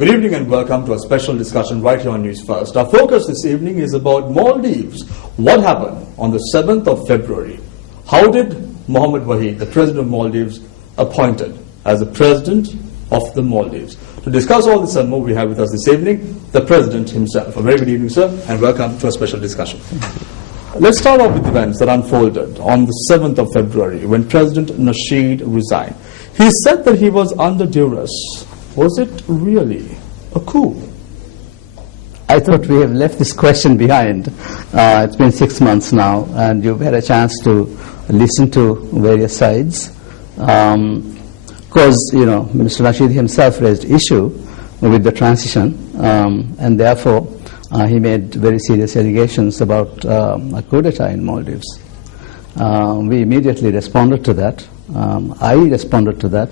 Good evening and welcome to a special discussion right here on News First. Our focus this evening is about Maldives. What happened on the 7th of February? How did Mohammed Wahid, the president of Maldives, appointed as the president of the Maldives? To discuss all this and more, we have with us this evening the president himself. A very good evening, sir, and welcome to a special discussion. Let's start off with events that unfolded on the 7th of February when President Nasheed resigned. He said that he was under duress. Was it really a coup? I thought we have left this question behind. It's been 6 months now, and you've had a chance to listen to various sides. Because, Minister Nasheed himself raised issue with the transition, and therefore he made very serious allegations about a coup d'etat in Maldives. We immediately responded to that. I responded to that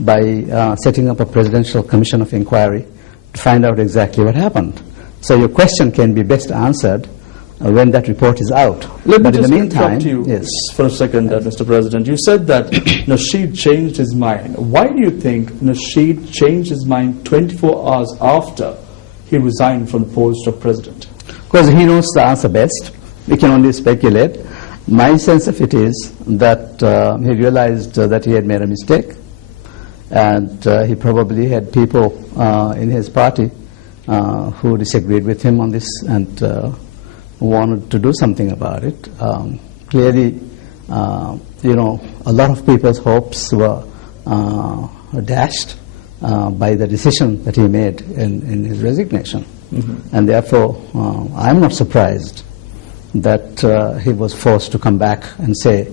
by setting up a presidential commission of inquiry to find out exactly what happened. So your question can be best answered when that report is out. Let me but just in the meantime, interrupt you yes. for a second, Mr. President. You said that Nasheed changed his mind. Why do you think Nasheed changed his mind 24 hours after he resigned from the post of president? Because he knows the answer best. We can only speculate. My sense of it is that he realized that he had made a mistake, and he probably had people in his party who disagreed with him on this and wanted to do something about it. Clearly, a lot of people's hopes were dashed by the decision that he made in his resignation. Mm-hmm. And therefore, I'm not surprised that he was forced to come back and say,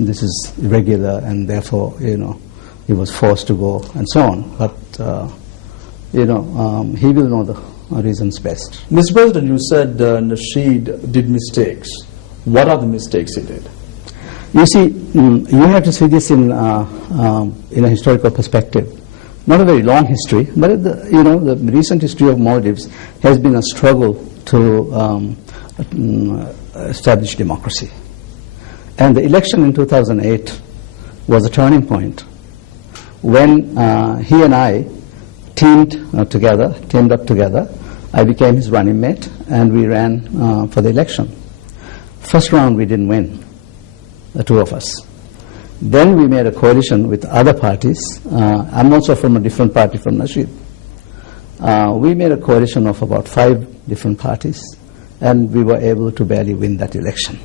this is irregular, and therefore, he was forced to go, and so on. But, he will know the reasons best. Mr. President, you said Nasheed did mistakes. What are the mistakes he did? You see, you have to see this in a historical perspective. Not a very long history, but the recent history of Maldives has been a struggle to establish democracy. And the election in 2008 was a turning point when he and I teamed up together. I became his running mate, and we ran for the election. First round we didn't win, the two of us. Then we made a coalition with other parties. I'm also from a different party from Nasheed. We made a coalition of about 5 different parties, and we were able to barely win that election.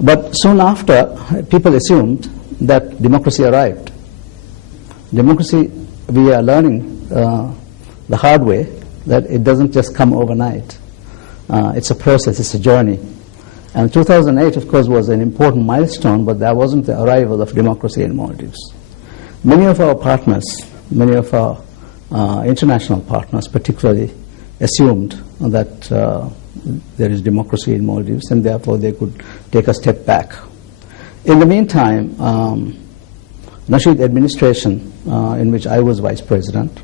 But soon after, people assumed that democracy arrived. Democracy, we are learning the hard way that it doesn't just come overnight. It's a process, it's a journey. And 2008, of course, was an important milestone, but that wasn't the arrival of democracy in Maldives. Many of our partners, many of our international partners particularly, assumed that there is democracy in Maldives, and therefore they could take a step back. In the meantime, Nasheed administration, in which I was vice president,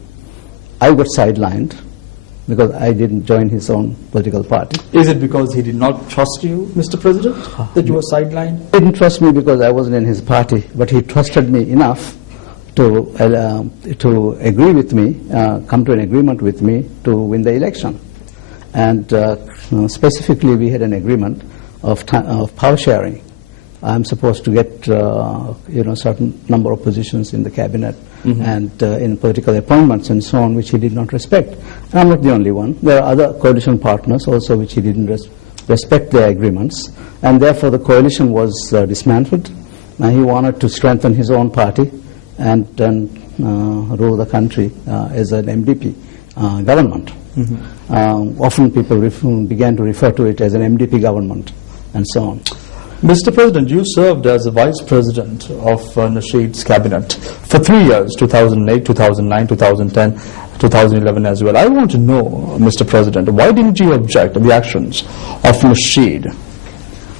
I got sidelined because I didn't join his own political party. Is it because he did not trust you, Mr. President, that you were sidelined? He didn't trust me because I wasn't in his party, but he trusted me enough to agree with me, come to an agreement with me to win the election. And specifically, we had an agreement of power sharing. I'm supposed to get certain number of positions in the cabinet, mm-hmm. and in political appointments and so on, which he did not respect. And I'm not the only one. There are other coalition partners also which he didn't respect their agreements, and therefore the coalition was dismantled. He wanted to strengthen his own party and rule the country as an MDP government. Mm-hmm. Often people began to refer to it as an MDP government and so on. Mr. President, you served as the Vice President of Nasheed's cabinet for 3 years, 2008, 2009, 2010, 2011 as well. I want to know, Mr. President, why didn't you object to the actions of Nasheed?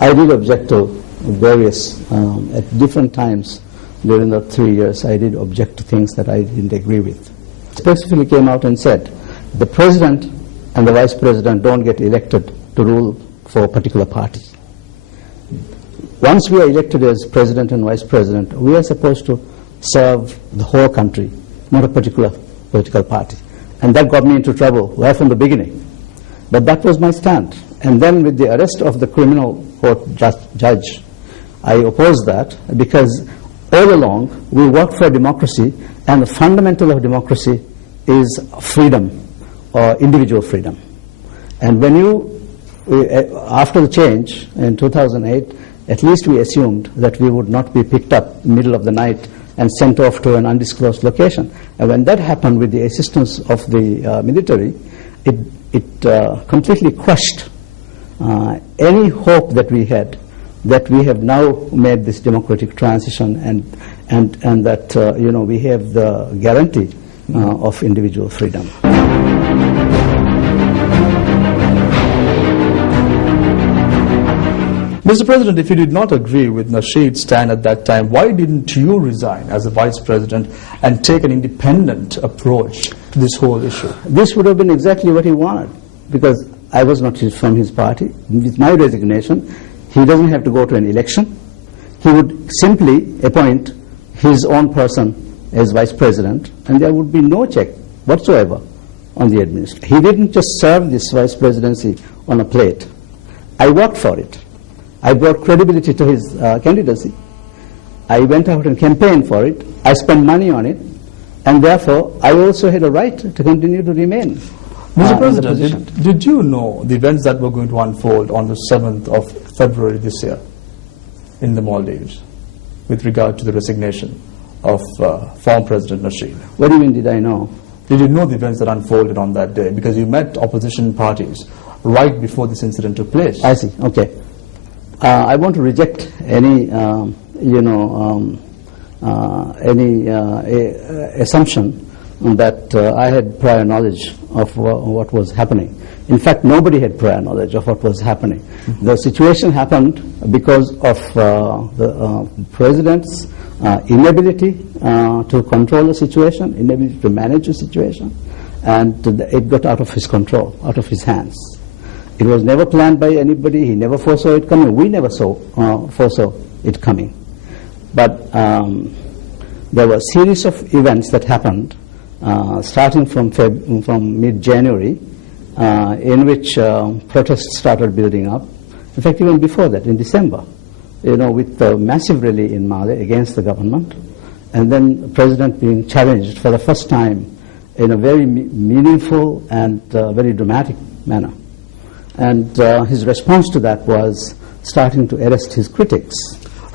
I did object to various, at different times during the 3 years, I did object to things that I didn't agree with. Specifically came out and said, the President and the Vice President don't get elected to rule for a particular party. Once we are elected as President and Vice President, we are supposed to serve the whole country not a particular political party. And that got me into trouble right from the beginning. But that was my stand. And then with the arrest of the criminal court judge, I opposed that because all along we worked for democracy, and the fundamental of democracy is freedom, or individual freedom. And when after the change in 2008, at least we assumed that we would not be picked up in the middle of the night and sent off to an undisclosed location. And when that happened with the assistance of the military, it completely crushed any hope that we had, that we have now made this democratic transition, and that we have the guarantee of individual freedom. Mr. President, if you did not agree with Nasheed's stand at that time, why didn't you resign as a Vice President and take an independent approach to this whole issue? This would have been exactly what he wanted, because I was not from his party. With my resignation, he doesn't have to go to an election. He would simply appoint his own person as Vice President, and there would be no check whatsoever on the administration. He didn't just serve this Vice Presidency on a plate. I worked for it. I brought credibility to his candidacy. I went out and campaigned for it. I spent money on it, and therefore I also had a right to continue to remain. Mr. President, did you know the events that were going to unfold on the 7th of February this year in the Maldives with regard to the resignation of former President Nasheed? What do you mean, did I know? Did you know the events that unfolded on that day? Because you met opposition parties right before this incident took place. I see, okay. I want to reject any, assumption that I had prior knowledge of what was happening. In fact, nobody had prior knowledge of what was happening. Mm-hmm. The situation happened because of the President's inability to control the situation, inability to manage the situation, and it got out of his control, out of his hands. It was never planned by anybody. He never foresaw it coming. We never foresaw it coming. But there were a series of events that happened starting from mid-January in which protests started building up. In fact, even before that, in December, with the massive rally in Mali against the government, and then the President being challenged for the first time in a very meaningful and very dramatic manner. And his response to that was starting to arrest his critics.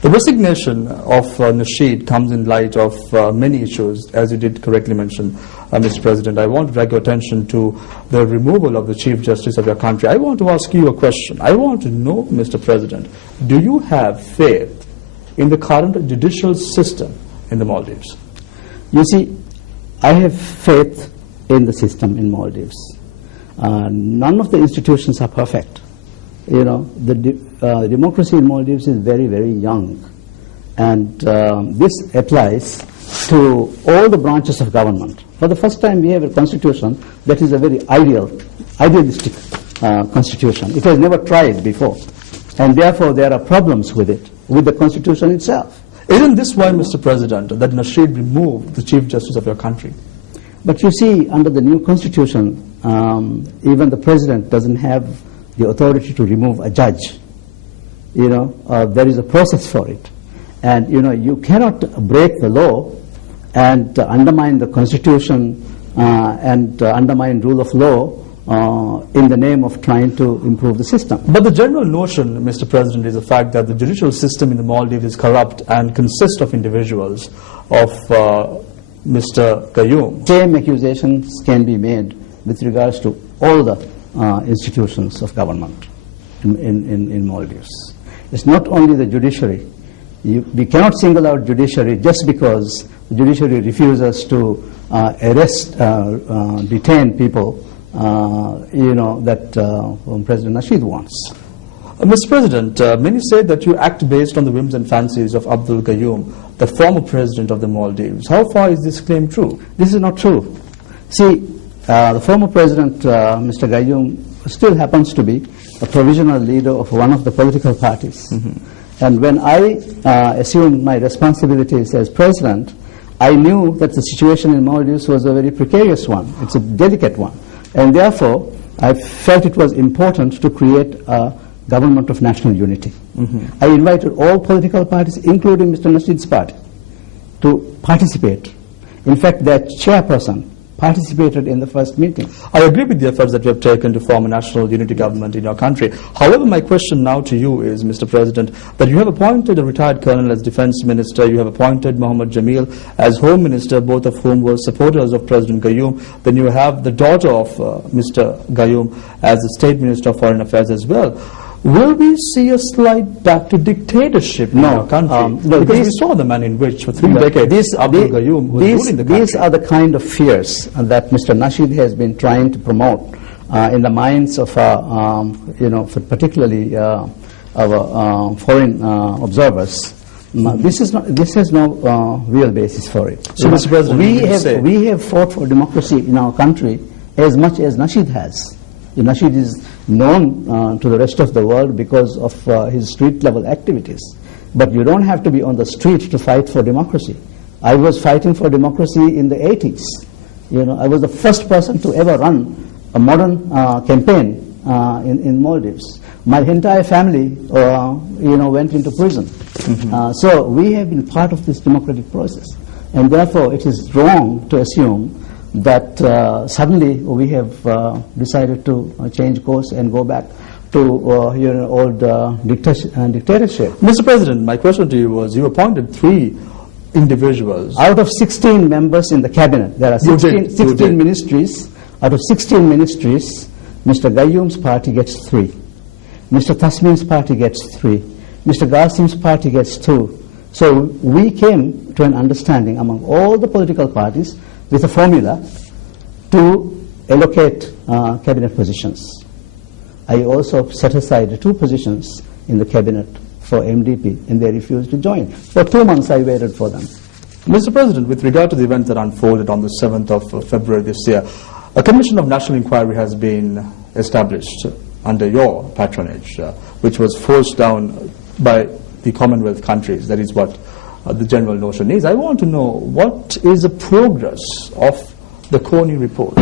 The resignation of Nasheed comes in light of many issues, as you did correctly mention, Mr. President. I want to drag your attention to the removal of the Chief Justice of your country. I want to ask you a question. I want to know, Mr. President, do you have faith in the current judicial system in the Maldives? You see, I have faith in the system in Maldives. None of the institutions are perfect. The democracy in Maldives is very, very young. And this applies to all the branches of government. For the first time, we have a constitution that is a very idealistic constitution. It was never tried before. And therefore, there are problems with it, with the constitution itself. Isn't this why, Mr. President, that Nasheed removed the Chief Justice of your country? But you see, under the new constitution, even the President doesn't have the authority to remove a judge. There is a process for it. And, you cannot break the law and undermine the constitution and undermine rule of law in the name of trying to improve the system. But the general notion, Mr. President, is the fact that the judicial system in the Maldives is corrupt and consists of individuals of Mr. Gayoom. Same accusations can be made with regards to all the institutions of government in Maldives. It's not only the judiciary. We cannot single out judiciary just because the judiciary refuses to arrest, detain people, that President Nasheed wants. Mr. President, many say that you act based on the whims and fancies of Abdul Gayoom, the former president of the Maldives. How far is this claim true? This is not true. See, the former president, Mr. Gayoom, still happens to be a provisional leader of one of the political parties. Mm-hmm. And when I assumed my responsibilities as president, I knew that the situation in Maldives was a very precarious one. It's a delicate one. And therefore, I felt it was important to create a government of national unity. I invited all political parties, including Mr. Nasheed's party, to participate. In fact, their chairperson participated in the first meeting. I agree with the efforts that you have taken to form a national unity government in your country. However, my question now to you is, Mr. President, that you have appointed a retired colonel as defense minister, you have appointed Mohammed Jamil as home minister, both of whom were supporters of President Gayoom. Then you have the daughter of Mr. Gayoom as the state minister of foreign affairs as well. Will we see a slide back to dictatorship in our country? No, because we saw the manner in which for 3 decades Abdul Gayoom was ruling the country. These are the kind of fears that Mr. Nasheed has been trying to promote in the minds of particularly our foreign observers. This has no real basis for it. So, Mr. President, we have fought for democracy in our country as much as Nasheed has. Nasheed is known to the rest of the world because of his street-level activities. But you don't have to be on the street to fight for democracy. I was fighting for democracy in the 80s. I was the first person to ever run a modern campaign in Maldives. My entire family, went into prison. So we have been part of this democratic process. And therefore, it is wrong to assume that suddenly we have decided to change course and go back to old dictatorship. Mr. President, my question to you was, you appointed 3 individuals. Out of 16 members in the cabinet, there are 16 ministries. Out of 16 ministries, Mr. Gayoom's party gets 3. Mr. Tasmin's party gets 3. Mr. Qasim's party gets 2. So we came to an understanding among all the political parties with a formula to allocate cabinet positions. I also set aside 2 positions in the cabinet for MDP, and they refused to join. For 2 months I waited for them. Mr. President, with regard to the events that unfolded on the 7th of February this year, a commission of national inquiry has been established under your patronage, which was forced down by the Commonwealth countries. That is what the general notion is. I want to know, what is the progress of the Coney report?